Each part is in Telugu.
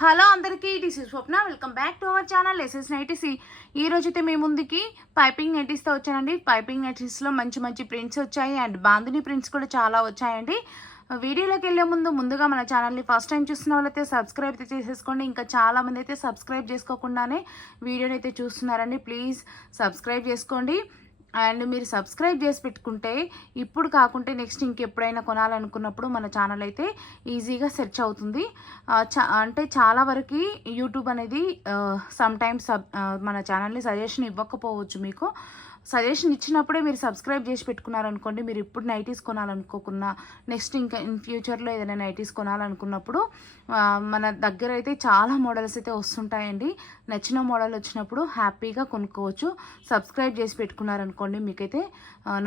హలో అందరికీ, this is Swapna. Welcome back to our channel SS nineties. ఈ రోజైతే మీ ముందుకి పైపింగ్ నైటీస్తో వచ్చానండి. పైపింగ్ నైటీస్లో మంచి మంచి ప్రింట్స్ వచ్చాయి అండ్ బాందిని ప్రింట్స్ కూడా చాలా వచ్చాయండి. వీడియోలోకి వెళ్ళే ముందుగా మన ఛానల్ని ఫస్ట్ టైం చూస్తున్న వాళ్ళైతే సబ్స్క్రైబ్ అయితే చేసేసుకోండి. ఇంకా చాలామంది అయితే సబ్స్క్రైబ్ చేసుకోకుండానే వీడియోని అయితే చూస్తున్నారండి. ప్లీజ్ సబ్స్క్రైబ్ చేసుకోండి. అండ్ మీరు సబ్స్క్రైబ్ చేసి పెట్టుకుంటే ఇప్పుడు కాకుంటే నెక్స్ట్ ఇంకెప్పుడైనా కొనాలనుకున్నప్పుడు మన ఛానల్ అయితే ఈజీగా సెర్చ్ అవుతుంది. అంటే చాలా వరకు యూట్యూబ్ అనేది సమ్ టైమ్స్ మన ఛానల్ని సజెషన్ ఇవ్వకపోవచ్చు. మీకు సజెషన్ ఇచ్చినప్పుడే మీరు సబ్స్క్రైబ్ చేసి పెట్టుకున్నారనుకోండి, మీరు ఇప్పుడు నైటీస్ కొనాలనుకోకున్నా నెక్స్ట్ ఇంకా ఇన్ ఫ్యూచర్లో ఏదైనా నైటీస్ కొనాలనుకున్నప్పుడు మన దగ్గర అయితే చాలా మోడల్స్ అయితే వస్తుంటాయండి. నచ్చిన మోడల్ వచ్చినప్పుడు హ్యాపీగా కొనుక్కోవచ్చు. సబ్స్క్రైబ్ చేసి పెట్టుకున్నారనుకోండి, మీకైతే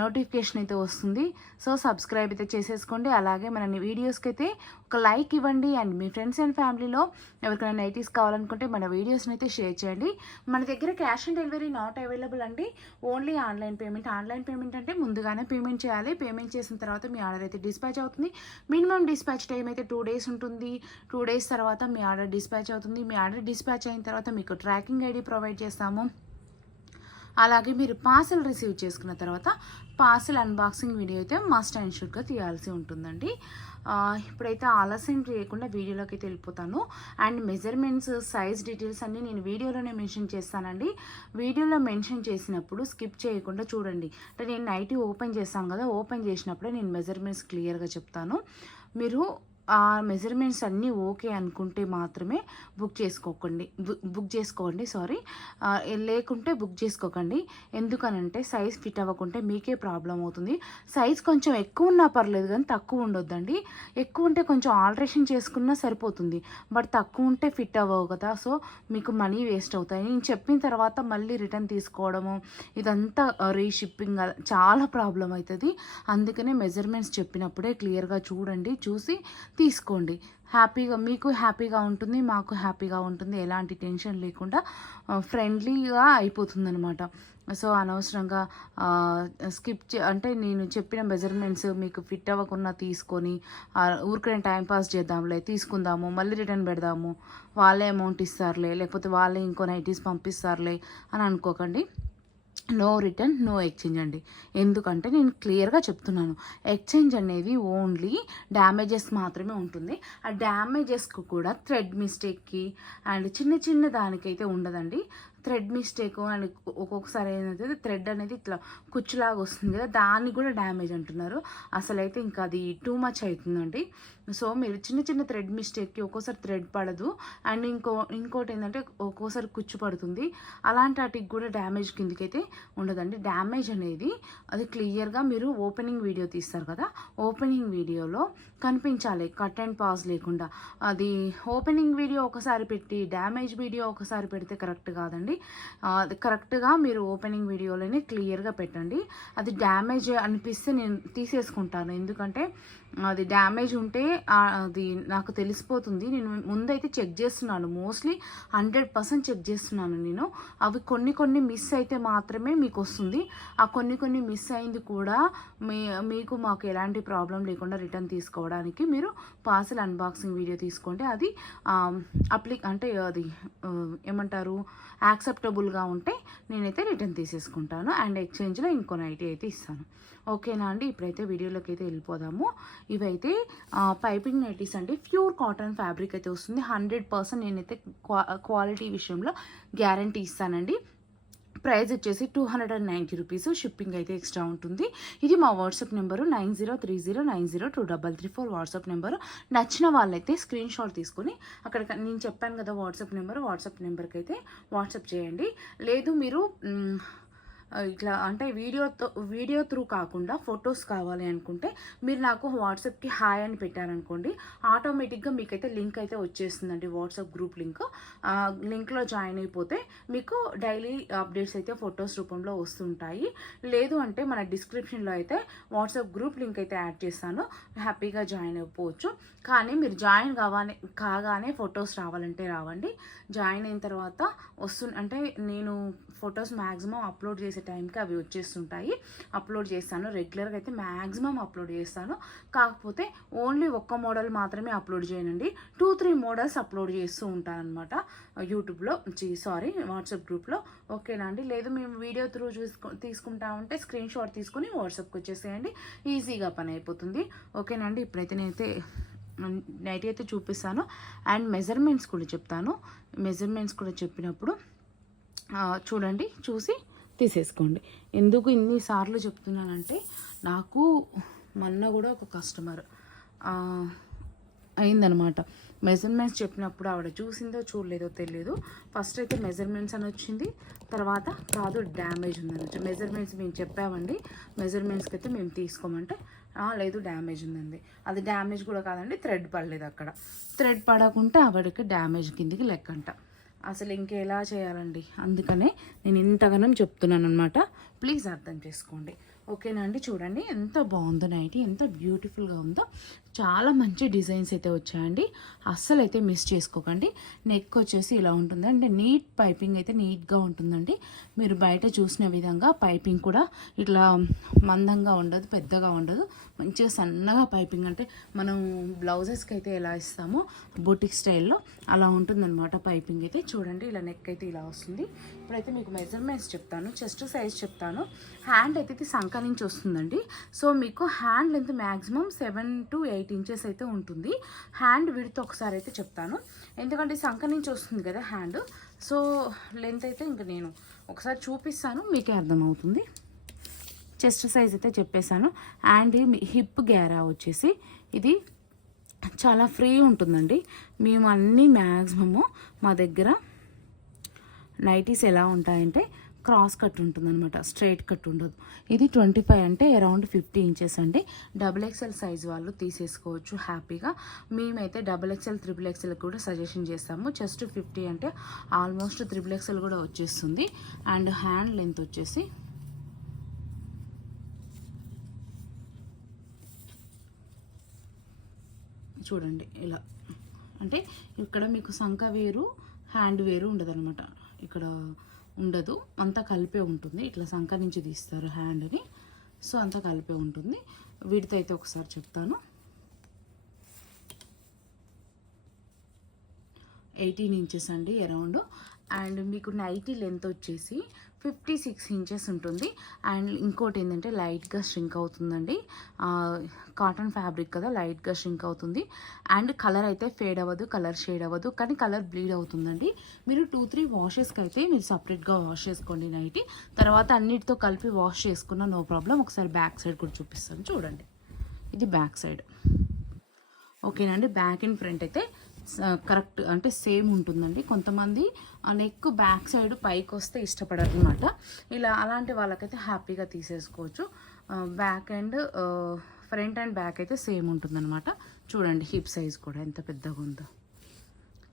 నోటిఫికేషన్ అయితే వస్తుంది. సో సబ్స్క్రైబ్ అయితే చేసేసుకోండి. అలాగే మన వీడియోస్కి అయితే ఒక లైక్ ఇవ్వండి. అండ్ మీ ఫ్రెండ్స్ అండ్ ఫ్యామిలీలో ఎవరికైనా నైటీస్ కావాలనుకుంటే మన వీడియోస్ని అయితే షేర్ చేయండి. మన దగ్గర cash on delivery not available అండి. ఓన్లీ ఆన్లైన్ పేమెంట్ అంటే ముందుగానే పేమెంట్ చేయాలి. పేమెంట్ చేసిన తర్వాత మీ ఆర్డర్ అయితే డిస్పాచ్ అవుతుంది. మినిమం డిస్పాచ్ టైం అయితే 2 days ఉంటుంది. 2 days తర్వాత మీ ఆర్డర్ డిస్పాచ్ అవుతుంది. మీ ఆర్డర్ డిస్పాచ్ అయిన తర్వాత మీకు ట్రాకింగ్ ఐడి ప్రొవైడ్ చేస్తాము. అలాగే మీరు పార్సల్ రిసీవ్ చేసుకున్న తర్వాత పార్సల్ అన్బాక్సింగ్ వీడియో అయితే మస్ట్ అండ్ షుడ్గా తీయాల్సి ఉంటుందండి. ఇప్పుడైతే ఆలస్యం చేయకుండా వీడియోలోకి అయితే వెళ్ళిపోతాను. అండ్ మెజర్మెంట్స్, సైజ్ డీటెయిల్స్ అన్నీ నేను వీడియోలోనే మెన్షన్ చేస్తానండి. వీడియోలో మెన్షన్ చేసినప్పుడు స్కిప్ చేయకుండా చూడండి. అంటే నేను నైటీ ఓపెన్ చేస్తాను కదా, ఓపెన్ చేసినప్పుడే నేను మెజర్మెంట్స్ క్లియర్గా చెప్తాను. మీరు ఆ మెజర్మెంట్స్ అన్నీ ఓకే అనుకుంటే మాత్రమే బుక్ చేసుకోండి. లేకుంటే బుక్ చేసుకోకండి. ఎందుకనంటే సైజ్ ఫిట్ అవ్వకుంటే మీకే ప్రాబ్లం అవుతుంది. సైజ్ కొంచెం ఎక్కువ ఉన్నా పర్లేదు కానీ తక్కువ ఉండొద్దండి. ఎక్కువ ఉంటే కొంచెం ఆల్టరేషన్ చేసుకున్నా సరిపోతుంది. బట్ తక్కువ ఉంటే ఫిట్ అవ్వవు కదా, సో మీకు మనీ వేస్ట్ అవుతాయి. నేను చెప్పిన తర్వాత మళ్ళీ రిటర్న్ తీసుకోవడము ఇదంతా రీషిప్పింగ్ చాలా ప్రాబ్లం అవుతుంది. అందుకనే మెజర్మెంట్స్ చెప్పినప్పుడే క్లియర్గా చూడండి, చూసి తీసుకోండి. మీకు హ్యాపీగా ఉంటుంది, మాకు హ్యాపీగా ఉంటుంది. ఎలాంటి టెన్షన్ లేకుండా ఫ్రెండ్లీగా అయిపోతుంది అనమాట. సో అనవసరంగా అంటే నేను చెప్పిన మెజర్మెంట్స్ మీకు ఫిట్ అవ్వకుండా తీసుకొని ఊరికనే టైంపాస్ చేద్దాంలే, తీసుకుందాము, మళ్ళీ రిటర్న్ పెడదాము, వాళ్ళే అమౌంట్ ఇస్తారులే, లేకపోతే వాళ్ళే ఇంకో నైటీస్ పంపిస్తారులే అని అనుకోకండి. నో రిటర్న్, నో ఎక్స్చేంజ్ అండి. ఎందుకంటే నేను క్లియర్గా చెప్తున్నాను, ఎక్స్చేంజ్ అనేది ఓన్లీ డ్యామేజెస్ మాత్రమే ఉంటుంది. ఆ డ్యామేజెస్కి కూడా థ్రెడ్ మిస్టేక్కి అండ్ చిన్న దానికైతే ఉండదండి. థ్రెడ్ మిస్టేక్ అండ్ ఒక్కొక్కసారి ఏంటంటే థ్రెడ్ అనేది ఇట్లా కుచ్చులాగా వస్తుంది కదా, దాన్ని కూడా డ్యామేజ్ అంటున్నారు. అసలైతే ఇంకా అది టూ మచ్ అవుతుందండి. సో మీరు చిన్న థ్రెడ్ మిస్టేక్కి ఒక్కోసారి థ్రెడ్ పడదు అండ్ ఇంకోటి ఏంటంటే ఒక్కోసారి కుచ్చు పడుతుంది. అలాంటి వాటికి కూడా డ్యామేజ్ కిందకైతే ఉండదండి. డ్యామేజ్ అనేది అది క్లియర్గా మీరు ఓపెనింగ్ వీడియో తీస్తారు కదా, ఓపెనింగ్ వీడియోలో కనిపించాలి, కట్ అండ్ పాజ్ లేకుండా. అది ఓపెనింగ్ వీడియో ఒకసారి పెట్టి డ్యామేజ్ వీడియో ఒకసారి పెడితే కరెక్ట్ కాదండి. అది కరెక్ట్గా మీరు ఓపెనింగ్ వీడియోలోనే క్లియర్గా పెట్టండి. అది డ్యామేజ్ అనిపిస్తే నేను తీసేసుకుంటాను. ఎందుకంటే అది డ్యామేజ్ ఉంటే అది నాకు తెలిసిపోతుంది. నేను ముందైతే చెక్ చేస్తున్నాను, మోస్ట్లీ 100% చెక్ చేస్తున్నాను నేను. అవి కొన్ని మిస్ అయితే మాత్రమే మీకు వస్తుంది. ఆ కొన్ని మిస్ అయింది కూడా మీకు మాకు ఎలాంటి ప్రాబ్లం లేకుండా రిటర్న్ తీసుకోవడానికి మీరు పార్సల్ అన్బాక్సింగ్ వీడియో తీసుకోండి. అది అంటే అది ఏమంటారు, యాక్సెప్టబుల్గా ఉంటే నేనైతే రిటర్న్ తీసేసుకుంటాను అండ్ ఎక్స్చేంజ్లో ఇంకో నైటీ అయితే ఇస్తాను. ఓకేనా అండి? ఇప్పుడైతే వీడియోలోకి అయితే వెళ్ళిపోదాము. ఇవైతే పైపింగ్ నైటీస్ అండి. ప్యూర్ కాటన్ ఫ్యాబ్రిక్ అయితే వస్తుంది. 100% నేనైతే క్వాలిటీ విషయంలో గ్యారంటీ ఇస్తానండి. ప్రైస్ వచ్చేసి 290 రూపీస్. షిప్పింగ్ అయితే ఎక్స్ట్రా ఉంటుంది. ఇది మా వాట్సాప్ నెంబరు 9030902334 వాట్సాప్ నెంబరు. నచ్చిన వాళ్ళైతే స్క్రీన్ షాట్ తీసుకొని అక్కడ నేను చెప్పాను కదా వాట్సాప్ నెంబర్కి అయితే వాట్సాప్ చేయండి. లేదు మీరు ఇట్లా అంటే వీడియో త్రూ కాకుండా ఫొటోస్ కావాలి అనుకుంటే మీరు నాకు వాట్సాప్కి హాయ్ అని పెట్టారనుకోండి, ఆటోమేటిక్గా మీకైతే లింక్ అయితే వచ్చేస్తుందండి, వాట్సాప్ గ్రూప్ లింక్. లింక్లో జాయిన్ అయిపోతే మీకు డైలీ అప్డేట్స్ అయితే ఫొటోస్ రూపంలో వస్తుంటాయి. లేదు అంటే మన డిస్క్రిప్షన్లో అయితే వాట్సాప్ గ్రూప్ లింక్ అయితే యాడ్ చేస్తాను, హ్యాపీగా జాయిన్ అయిపోవచ్చు. కానీ మీరు జాయిన్ కాగానే ఫొటోస్ రావాలంటే రావండి. జాయిన్ అయిన తర్వాత అంటే నేను ఫొటోస్ మ్యాక్సిమం అప్లోడ్ చేసే చేసే టైంకి అవి వచ్చేస్తుంటాయి. అప్లోడ్ చేస్తాను రెగ్యులర్గా అయితే మ్యాక్సిమం అప్లోడ్ చేస్తాను. కాకపోతే ఓన్లీ ఒక్క మోడల్ మాత్రమే అప్లోడ్ చేయనండి, 2-3 మోడల్స్ అప్లోడ్ చేస్తూ ఉంటాను అనమాట యూట్యూబ్లో, వాట్సాప్ గ్రూప్లో. ఓకేనా అండి. లేదు మేము వీడియో త్రూ తీసుకుంటా ఉంటే స్క్రీన్ షాట్ తీసుకుని వాట్సాప్కి వచ్చేసేయండి, ఈజీగా పని అయిపోతుంది. ఓకేనండి. ఇప్పుడైతే నేనైతే నైటీ అయితే చూపిస్తాను అండ్ మెజర్మెంట్స్ కూడా చెప్తాను. మెజర్మెంట్స్ కూడా చెప్పినప్పుడు చూడండి, చూసి తీసేసుకోండి. ఎందుకు ఇన్నిసార్లు చెప్తున్నానంటే, నాకు మొన్న కూడా ఒక కస్టమర్ అయిందనమాట. మెజర్మెంట్స్ చెప్పినప్పుడు ఆవిడ చూసిందో చూడలేదో తెలియదు. ఫస్ట్ అయితే మెజర్మెంట్స్ అని వచ్చింది, తర్వాత కాదు డ్యామేజ్ ఉందని. మెజర్మెంట్స్ మేము చెప్పామండి, మెజర్మెంట్స్కి అయితే మేము తీసుకోమంటే లేదు డ్యామేజ్ ఉందండి. అది డ్యామేజ్ కూడా కాదండి, థ్రెడ్ పడలేదు. అక్కడ థ్రెడ్ పడకుంటే ఆవిడకి డ్యామేజ్ కిందికి లెక్కంట. అసలు ఇంకెలా చేయాలండి. అందుకనే నేను ఇంతగానం చెప్తున్నాను అనమాట, ప్లీజ్ అర్థం చేసుకోండి. ఓకేనా అండి. చూడండి ఎంత బాగుందో నైటీ, ఎంత బ్యూటిఫుల్గా ఉందో. చాలా మంచి డిజైన్స్ అయితే వచ్చాయండి, అస్సలు అయితే మిస్ చేసుకోకండి. నెక్ వచ్చేసి ఇలా ఉంటుంది, అంటే నీట్ పైపింగ్ అయితే నీట్గా ఉంటుందండి. మీరు బయట చూసిన విధంగా పైపింగ్ కూడా ఇట్లా మందంగా ఉండదు, పెద్దగా ఉండదు, మంచిగా సన్నగా పైపింగ్. అంటే మనం బ్లౌజెస్కి అయితే ఎలా ఇస్తామో బొటిక్ స్టైల్లో అలా ఉంటుందన్నమాట పైపింగ్ అయితే. చూడండి ఇలా నెక్ అయితే ఇలా వస్తుంది. ఇప్పుడైతే మీకు మెజర్మెంట్స్ చెప్తాను, చెస్ట్ సైజ్ చెప్తాను. హ్యాండ్ అయితే సంక నుంచి వస్తుందండి. సో మీకు hand length maximum 7 to 8 inches అయితే ఉంటుంది. హ్యాండ్ విడ్త్ ఒకసారి అయితే చెప్తాను, ఎందుకంటే సంక నుంచి వస్తుంది కదా హ్యాండ్. సో లెంత్ అయితే ఇంకా నేను ఒకసారి చూపిస్తాను, మీకే అర్థమవుతుంది. చెస్ట్ సైజ్ అయితే చెప్పేశాను. అండ్ హిప్ గ్యారా వచ్చేసి ఇది చాలా ఫ్రీ ఉంటుందండి. మేము అన్నీ మ్యాక్సిమము మా దగ్గర నైటీస్ ఎలా ఉంటాయంటే క్రాస్ కట్ ఉంటుందన్నమాట, స్ట్రైట్ కట్ ఉండదు. ఇది 25 అంటే అరౌండ్ 50 ఇంచెస్ అండి. XXL సైజ్ వాళ్ళు తీసేసుకోవచ్చు హ్యాపీగా. మేమైతే XXL, XXL కూడా సజెషన్ చేస్తాము. జస్ట్ 50 అంటే ఆల్మోస్ట్ XXL కూడా వచ్చేస్తుంది. అండ్ హ్యాండ్ లెంత్ వచ్చేసి చూడండి ఇలా, అంటే ఇక్కడ మీకు సంక వేరు హ్యాండ్ వేరు ఉండదు అనమాట, ఇక్కడ ఉండదు, అంతా కలిపే ఉంటుంది. ఇట్లా సంక నుంచి తీస్తారు హ్యాండ్ని, సో అంతా కలిపే ఉంటుంది. వీటితో అయితే ఒకసారి చెప్తాను. 18 ఇంచెస్ అండి అరౌండ్. అండ్ మీకు నైటీ లెంత్ వచ్చేసి 56 ఇంచెస్ ఉంటుంది. అండ్ ఇంకోటి ఏంటంటే లైట్గా స్ట్రింక్ అవుతుందండి, కాటన్ ఫ్యాబ్రిక్ కదా, లైట్గా స్ట్రింక్ అవుతుంది. అండ్ కలర్ అయితే ఫేడ్ అవ్వదు, కలర్ షేడ్ అవ్వదు, కానీ కలర్ బ్లీడ్ అవుతుందండి. మీరు 2-3 వాషెస్కి అయితే మీరు సపరేట్గా వాష్ చేసుకోండి నైటీ. తర్వాత అన్నిటితో కలిపి వాష్ చేసుకున్న నో ప్రాబ్లం. ఒకసారి బ్యాక్ సైడ్ కూడా చూపిస్తాను చూడండి. ఇది బ్యాక్ సైడ్. ఓకేనండి. బ్యాక్ అండ్ ఫ్రంట్ అయితే కరెక్ట్ అంటే సేమ్ ఉంటుందండి. కొంతమంది నెక్ బ్యాక్ సైడ్ పైకి వస్తే ఇష్టపడరు అనమాట. ఇలా అలాంటి వాళ్ళకైతే హ్యాపీగా తీసేసుకోవచ్చు. Back and front and back అయితే సేమ్ ఉంటుందన్నమాట. చూడండి హిప్ సైజ్ కూడా ఎంత పెద్దగా ఉందో,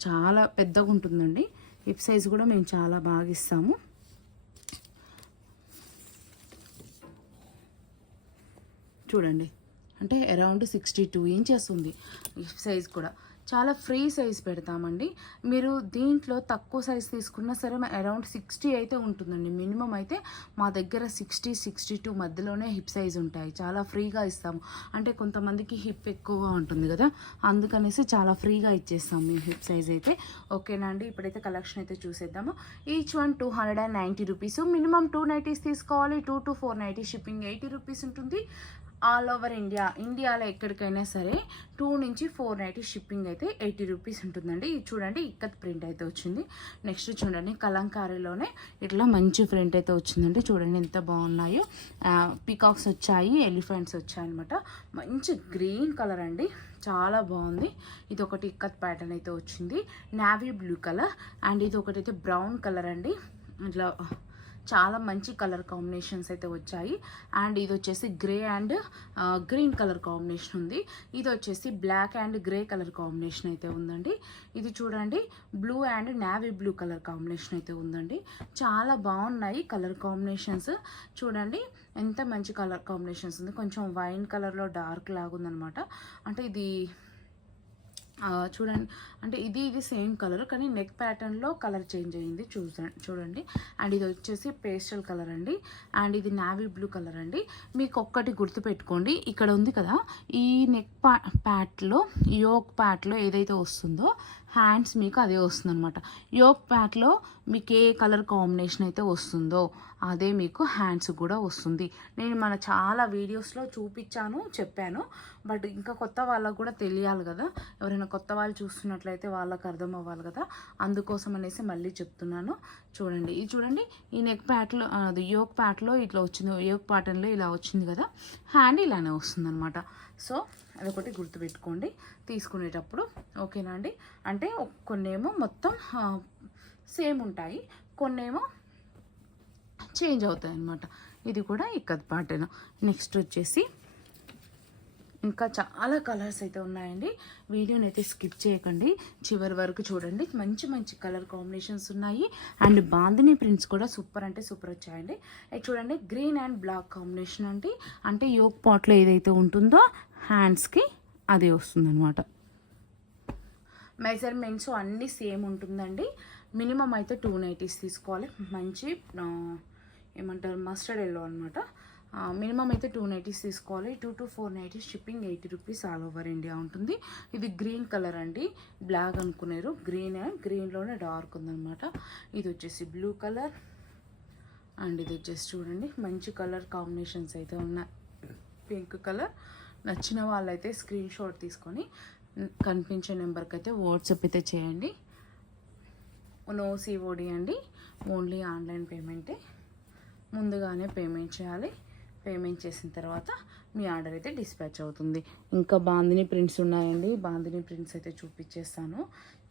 చాలా పెద్దగా ఉంటుందండి. హిప్ సైజ్ కూడా మేము చాలా బాగా ఇస్తాము. చూడండి అంటే అరౌండ్ 62 ఇంచెస్ ఉంది హిప్ సైజ్ కూడా. చాలా ఫ్రీ సైజ్ పెడతామండి. మీరు దీంట్లో తక్కువ సైజ్ తీసుకున్నా సరే అరౌండ్ 60 అయితే ఉంటుందండి. మినిమం అయితే మా దగ్గర 60-62 మధ్యలోనే హిప్ సైజ్ ఉంటాయి. చాలా ఫ్రీగా ఇస్తాము, అంటే కొంతమందికి హిప్ ఎక్కువగా ఉంటుంది కదా, అందుకనేసి చాలా ఫ్రీగా ఇచ్చేస్తాము మేము హిప్ సైజ్ అయితే. ఓకేనా అండి. ఇప్పుడైతే కలెక్షన్ అయితే చూసేద్దాము. Each one 290 rupees. Minimum 2 nighties తీసుకోవాలి. 2 to 4 నైటీస్ షిప్పింగ్ 80 రూపీస్ ఉంటుంది. ఆల్ ఓవర్ ఇండియాలో ఎక్కడికైనా సరే 2 నుంచి 4 నైటీస్ షిప్పింగ్ అయితే 80 రూపీస్ ఉంటుందండి. ఇది చూడండి ఇక్కత్ ప్రింట్ అయితే వచ్చింది. నెక్స్ట్ చూడండి కలంకారీలోనే ఇట్లా మంచి ప్రింట్ అయితే వచ్చిందండి. చూడండి ఎంత బాగున్నాయో. పీకాక్స్ వచ్చాయి, ఎలిఫెంట్స్ వచ్చాయి అనమాట. మంచి గ్రీన్ కలర్ అండి, చాలా బాగుంది. ఇది ఒకటి ఇక్కత్ ప్యాటర్న్ అయితే వచ్చింది, నావీ బ్లూ కలర్. అండ్ ఇది ఒకటి అయితే బ్రౌన్ కలర్ అండి. ఇట్లా చాలా మంచి కలర్ కాంబినేషన్స్ అయితే వచ్చాయి. అండ్ ఇది వచ్చేసి grey and green colour combination ఉంది. ఇది వచ్చేసి black and grey colour combination అయితే ఉందండి. ఇది చూడండి blue and navy blue colour combination అయితే ఉందండి. చాలా బాగున్నాయి కలర్ కాంబినేషన్స్. చూడండి ఎంత మంచి కలర్ కాంబినేషన్స్ ఉంది. కొంచెం వైన్ కలర్లో డార్క్ లాగా ఉందనమాట. అంటే ఇది చూడండి, అంటే ఇది సేమ్ కలర్, కానీ నెక్ ప్యాటర్న్లో కలర్ చేంజ్ అయ్యింది. చూడండి. అండ్ ఇది వచ్చేసి పేస్టల్ కలర్ అండి. అండ్ ఇది నావీ బ్లూ కలర్ అండి. మీకు ఒక్కటి గుర్తుపెట్టుకోండి, ఇక్కడ ఉంది కదా, ఈ నెక్ ప్యాట్లో, యోక్ ప్యాట్లో ఏదైతే వస్తుందో హ్యాండ్స్ మీకు అదే వస్తుంది అనమాట. యోక్ ప్యాట్లో మీకు ఏ కలర్ కాంబినేషన్ అయితే వస్తుందో అదే మీకు హ్యాండ్స్ కూడా వస్తుంది. నేను మన చాలా వీడియోస్లో చూపించాను, చెప్పాను. బట్ ఇంకా కొత్త వాళ్ళకు కూడా తెలియాలి కదా, ఎవరైనా కొత్త వాళ్ళు చూస్తున్నట్లయితే వాళ్ళకి అర్థం అవ్వాలి కదా, అందుకోసం అనేసి మళ్ళీ చెప్తున్నాను. చూడండి, ఇది చూడండి, ఈ నెక్ ప్యాట్లో, అది యోక్ ప్యాట్లో ఇట్లా వచ్చింది, యోక్ ప్యాటర్న్లో ఇలా వచ్చింది కదా, హ్యాండ్ ఇలానే వస్తుంది అనమాట. సో అదొకటి గుర్తుపెట్టుకోండి తీసుకునేటప్పుడు, ఓకేనా అండి. అంటే కొన్నేమో మొత్తం సేమ్ ఉంటాయి, కొన్నేమో చేంజ్ అవుతాయి అన్నమాట. ఇది కూడా ఇక్కత్ ప్యాటర్న్. నెక్స్ట్ వచ్చేసి ఇంకా చాలా కలర్స్ అయితే ఉన్నాయండి. వీడియోని అయితే స్కిప్ చేయకండి, చివరి వరకు చూడండి. మంచి మంచి కలర్ కాంబినేషన్స్ ఉన్నాయి. అండ్ బాందిని ప్రింట్స్ కూడా సూపర్ అంటే సూపర్ వచ్చాయండి. అది చూడండి, గ్రీన్ అండ్ బ్లాక్ కాంబినేషన్ అండి. అంటే యోక్ పాట్లో ఏదైతే ఉంటుందో హ్యాండ్స్కి అదే వస్తుందన్నమాట. మెజర్మెంట్స్ అన్నీ సేమ్ ఉంటుందండి. మినిమం అయితే 290s తీసుకోవాలి. మంచి ఏమంటారు, మస్టర్డ్ ఎల్లో అనమాట. మినిమం అయితే 290s తీసుకోవాలి. 2 to 4 nighties, shipping 80 rupees all over India ఉంటుంది. ఇది గ్రీన్ కలర్ అండి, బ్లాక్ అనుకున్నారు, గ్రీన్లోనే డార్క్ ఉందన్నమాట. ఇది వచ్చేసి బ్లూ కలర్. అండ్ ఇది వచ్చేసి చూడండి, మంచి కలర్ కాంబినేషన్స్ అయితే ఉన్నాయి. Pink colour. నచ్చిన వాళ్ళైతే స్క్రీన్ షాట్ తీసుకొని కనిపించే నెంబర్కి అయితే వాట్సాప్ అయితే చేయండి. నో సిఓడి అండి, ఓన్లీ ఆన్లైన్ పేమెంటే. ముందుగానే పేమెంట్ చేయాలి. పేమెంట్ చేసిన తర్వాత మీ ఆర్డర్ అయితే డిస్పాచ్ అవుతుంది. ఇంకా బాందిని ప్రింట్స్ ఉన్నాయండి. బాందిని ప్రింట్స్ అయితే చూపించేస్తాను.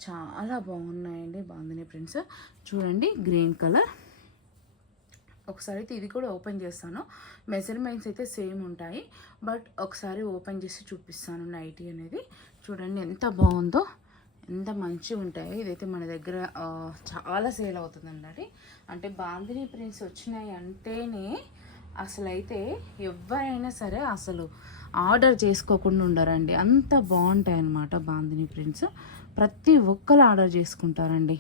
చాలా బాగున్నాయండి బాందిని ప్రింట్స్. చూడండి, గ్రీన్ కలర్. ఒకసారి అయితే ఇది కూడా ఓపెన్ చేస్తాను. మెజర్మెంట్స్ అయితే సేమ్ ఉంటాయి, బట్ ఒకసారి ఓపెన్ చేసి చూపిస్తాను నైటీ అనేది. చూడండి ఎంత బాగుందో, ఎంత మంచిగా ఉంటాయో. ఇదైతే మన దగ్గర చాలా సేల్ అవుతుందండి. అంటే బాందిని ప్రింట్స్ వచ్చినాయి అంటేనే అసలు అయితే ఎవరైనా సరే అసలు ఆర్డర్ చేసుకోకుండా ఉండరండి. అంత బాగుంటాయి అన్నమాట బాందిని ప్రింట్స్. ప్రతి ఒక్కరు ఆర్డర్ చేసుకుంటారండి.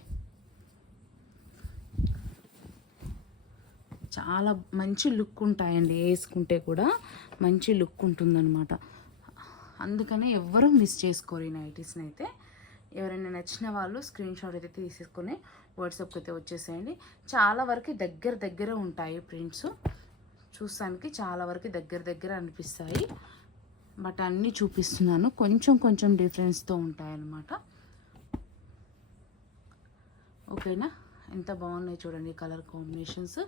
చాలా మంచి లుక్ ఉంటాయండి, వేసుకుంటే కూడా మంచి లుక్ ఉంటుందన్నమాట. అందుకనే ఎవ్వరూ మిస్ చేసుకోరు ఈ నైటీస్ని అయితే. ఎవరైనా నచ్చిన వాళ్ళు స్క్రీన్ షాట్ అయితే తీసేసుకొని వాట్సాప్కి అయితే వచ్చేసేయండి. చాలా వరకు దగ్గర ఉంటాయి ప్రింట్స్. చూస్తానికి చాలా వరకు దగ్గర అనిపిస్తాయి, బట్ అన్నీ చూపిస్తున్నాను, కొంచెం డిఫరెన్స్తో ఉంటాయన్నమాట. ఓకేనా, ఎంత బాగున్నాయి చూడండి కలర్ కాంబినేషన్స్.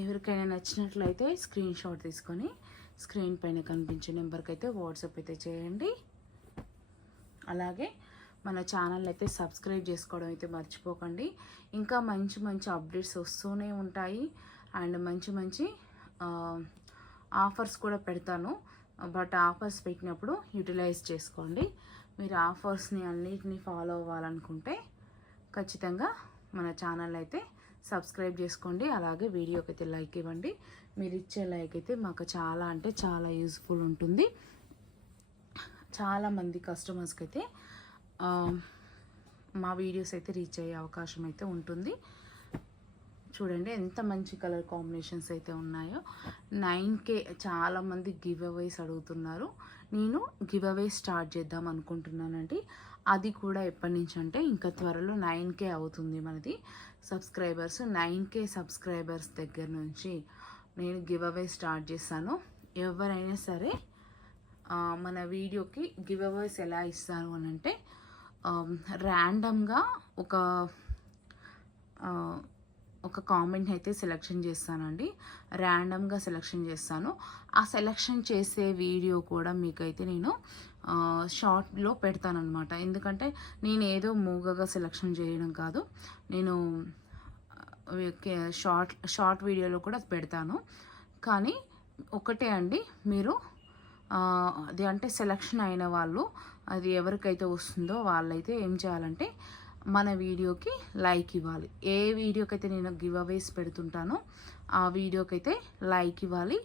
ఎవరికైనా నచ్చినట్లయితే స్క్రీన్ షాట్ తీసుకొని స్క్రీన్ పైన కనిపించే నెంబర్కి అయితే వాట్సాప్ అయితే చేయండి. అలాగే మన ఛానల్ అయితే సబ్స్క్రైబ్ చేసుకోవడం అయితే మర్చిపోకండి. ఇంకా మంచి అప్డేట్స్ వస్తూనే ఉంటాయి. అండ్ మంచి ఆఫర్స్ కూడా పెడతాను. బట్ ఆఫర్స్ పెట్టినప్పుడు యూటిలైజ్ చేసుకోండి. మీరు ఆఫర్స్ని అన్నిటినీ ఫాలో అవ్వాలనుకుంటే ఖచ్చితంగా మన ఛానల్ అయితే సబ్స్క్రైబ్ చేసుకోండి. అలాగే వీడియోకి అయితే లైక్ ఇవ్వండి. మీరు ఇచ్చే లైక్ అయితే మాకు చాలా అంటే చాలా యూజ్ఫుల్ ఉంటుంది. చాలామంది కస్టమర్స్కి అయితే మా వీడియోస్ అయితే రీచ్ అయ్యే అవకాశం అయితే ఉంటుంది. చూడండి ఎంత మంచి కలర్ కాంబినేషన్స్ అయితే ఉన్నాయో. 9K చాలామంది గివ్ అవేస్ అడుగుతున్నారు. నేను గివ్ అవే స్టార్ట్ చేద్దాం అనుకుంటున్నానండి. అది కూడా ఎప్పటి నుంచి అంటే ఇంకా త్వరలో 9K అవుతుంది మనది సబ్స్క్రైబర్స్. 9K సబ్స్క్రైబర్స్ దగ్గర నుంచి నేను గివ్ అవే స్టార్ట్ చేస్తాను. ఎవరైనా సరే మన వీడియోకి గివ్ అవేస్ ఎలా ఇస్తారు అని అంటే ర్యాండమ్గా ఒక కామెంట్ అయితే సెలెక్షన్ చేస్తానండి. ర్యాండమ్గా సెలెక్షన్ చేస్తాను. ఆ సెలెక్షన్ చేసే వీడియో కూడా మీకైతే నేను షార్ట్లో పెడతానమాట. ఎందుకంటే నేను ఏదో మూగగా సెలెక్షన్ చేయడం కాదు, నేను షార్ట్ వీడియోలో కూడా పెడతాను. కానీ ఒకటే అండి, మీరు అది అంటే సెలెక్షన్ అయిన వాళ్ళు అది ఎవరికైతే వస్తుందో వాళ్ళైతే ఏం చేయాలంటే మన వీడియోకి లైక్ ఇవ్వాలి. ఏ వీడియోకి అయితే నేను గివ్ అవేస్ పెడుతుంటానో ఆ వీడియోకి అయితే లైక్ ఇవ్వాలి.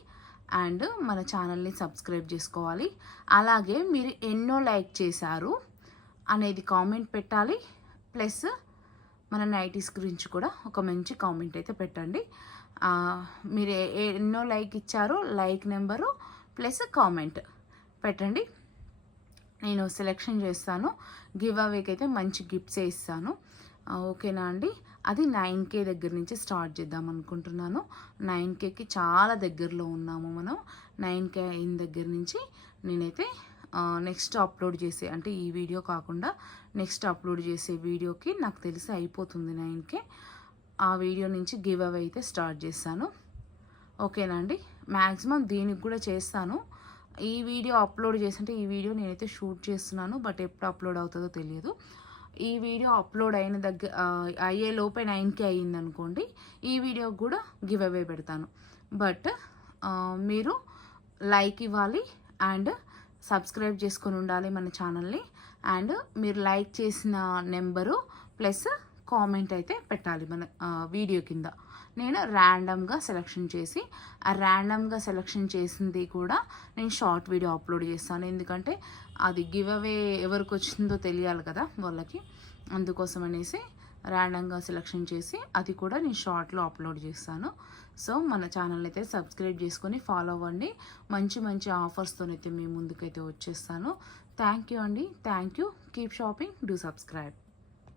అండ్ మన ఛానల్ని సబ్స్క్రైబ్ చేసుకోవాలి. అలాగే మీరు ఎన్నో లైక్ చేశారు, అనేది కామెంట్ పెట్టాలి. ప్లస్ మన నైటీస్ గురించి కూడా ఒక మంచి కామెంట్ అయితే పెట్టండి. మీరు ఎన్నో లైక్ ఇచ్చారో లైక్ నెంబరు ప్లస్ కామెంట్ పెట్టండి. నేను సెలెక్షన్ చేస్తాను. గివ్ అవేకి అయితే మంచి గిఫ్ట్సే ఇస్తాను. ఓకేనా అండి? అది 9K దగ్గర నుంచి స్టార్ట్ చేద్దాం అనుకుంటున్నాను. 9Kకి చాలా దగ్గరలో ఉన్నాము మనం. 9K అయిన దగ్గర నుంచి నేనైతే నెక్స్ట్ అప్లోడ్ చేసే, అంటే ఈ వీడియో కాకుండా నెక్స్ట్ అప్లోడ్ చేసే వీడియోకి నాకు తెలిసి అయిపోతుంది 9K. ఆ వీడియో నుంచి గివ్ అవే అయితే స్టార్ట్ చేస్తాను. ఓకేనా అండి? మ్యాక్సిమం దీనికి కూడా చేస్తాను. ఈ వీడియో అప్లోడ్ చేస్తుంటే, ఈ వీడియో నేనైతే షూట్ చేస్తున్నాను, బట్ ఎప్పుడు అప్లోడ్ అవుతుందో తెలియదు. ఈ వీడియో అప్లోడ్ అయిన అయ్యే లోపే 9K అయ్యింది అనుకోండి, ఈ వీడియో కూడా గివ్ అవే పెడతాను. బట్ మీరు లైక్ ఇవ్వాలి అండ్ సబ్స్క్రైబ్ చేసుకొని ఉండాలి మన ఛానల్ని. అండ్ మీరు లైక్ చేసిన నెంబరు ప్లస్ కామెంట్ అయితే పెట్టాలి మన వీడియో కింద. నేను ర్యాండమ్గా సెలెక్షన్ చేసి, ఆ ర్యాండమ్గా సెలెక్షన్ చేసింది కూడా నేను షార్ట్ వీడియో అప్లోడ్ చేస్తాను. ఎందుకంటే అది గివ్ అవే ఎవరికి వచ్చిందో తెలియాలి కదా వాళ్ళకి. అందుకోసం అనేసి ర్యాండమ్గా సెలెక్షన్ చేసి అది కూడా నేను షార్ట్లో అప్లోడ్ చేస్తాను. సో మన ఛానల్ అయితే సబ్స్క్రైబ్ చేసుకొని ఫాలో అవ్వండి. మంచి మంచి ఆఫర్స్తోనైతే మీ ముందుకైతే వచ్చేస్తాను. థ్యాంక్ యూ అండి. Thank you. Keep shopping. Do subscribe.